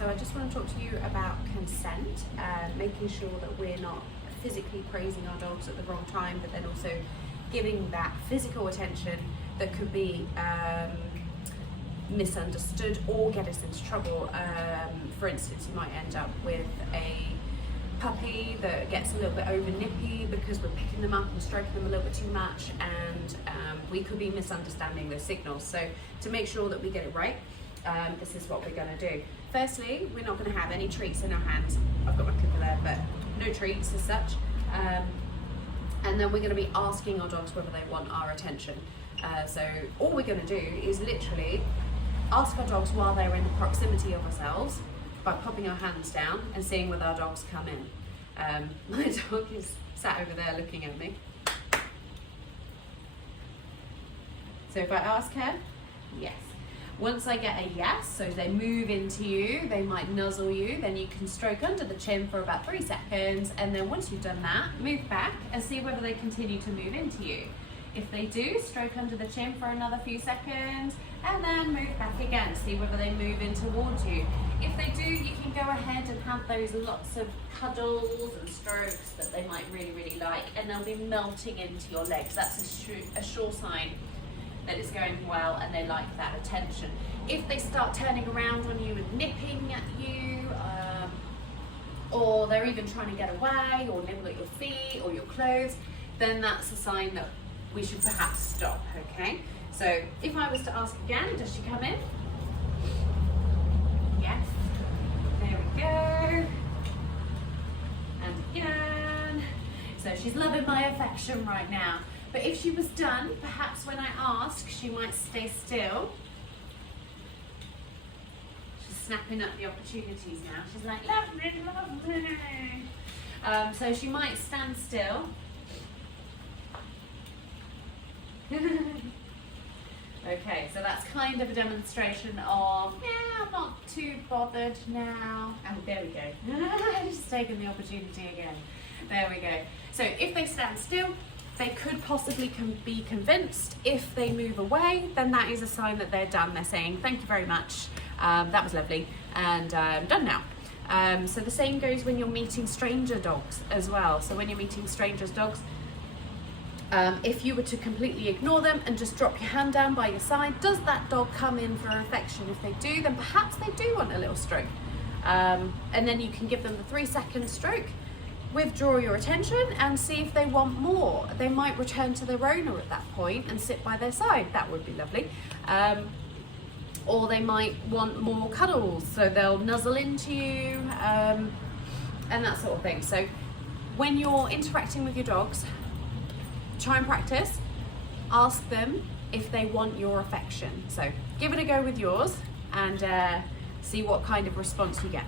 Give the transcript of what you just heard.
So I just want to talk to you about consent, making sure that we're not physically praising our dogs at the wrong time, but then also giving that physical attention that could be misunderstood or get us into trouble. For instance, you might end up with a puppy that gets a little bit over nippy because we're picking them up and stroking them a little bit too much, and we could be misunderstanding those signals. So to make sure that we get it right, this is what we're going to do. Firstly, we're not going to have any treats in our hands. I've got my clipper there, but no treats as such. And then we're going to be asking our dogs whether they want our attention. So all we're going to do is literally ask our dogs while they're in the proximity of ourselves by popping our hands down and seeing whether our dogs come in. My dog is sat over there looking at me. So if I ask her, yes. Once I get a yes, so they move into you, they might nuzzle you, then you can stroke under the chin for about 3 seconds, and then once you've done that, move back and see whether they continue to move into you. If they do, stroke under the chin for another few seconds, and then move back again, see whether they move in towards you. If they do, you can go ahead and have those lots of cuddles and strokes that they might really, really like, and they'll be melting into your legs. That's a sure sign that it's going well and they like that attention. If they start turning around on you and nipping at you, or they're even trying to get away or nibble at your feet or your clothes, then that's a sign that we should perhaps stop, okay? So if I was to ask again, does she come in? Yes. There we go. And again. So she's loving my affection right now. But if she was done, perhaps when I ask, she might stay still. She's snapping up the opportunities now. She's like, love me, love me. So she might stand still. Okay, so that's kind of a demonstration of, yeah, I'm not too bothered now. And there we go. Just taking the opportunity again. There we go. So if they stand still, they could possibly be convinced. If they move away, then that is a sign that they're done. They're saying, thank you very much, that was lovely, and I'm done now. So the same goes when you're meeting stranger dogs as well. So when you're meeting strangers' dogs, if you were to completely ignore them and just drop your hand down by your side, does that dog come in for affection? If they do, then perhaps they do want a little stroke. And then you can give them the 3-second stroke, withdraw your attention and see if they want more. They might return to their owner at that point and sit by their side. That would be lovely. Or they might want more cuddles, so they'll nuzzle into you, and that sort of thing. So when you're interacting with your dogs, try and practice. Ask them if they want your affection. So give it a go with yours and see what kind of response you get.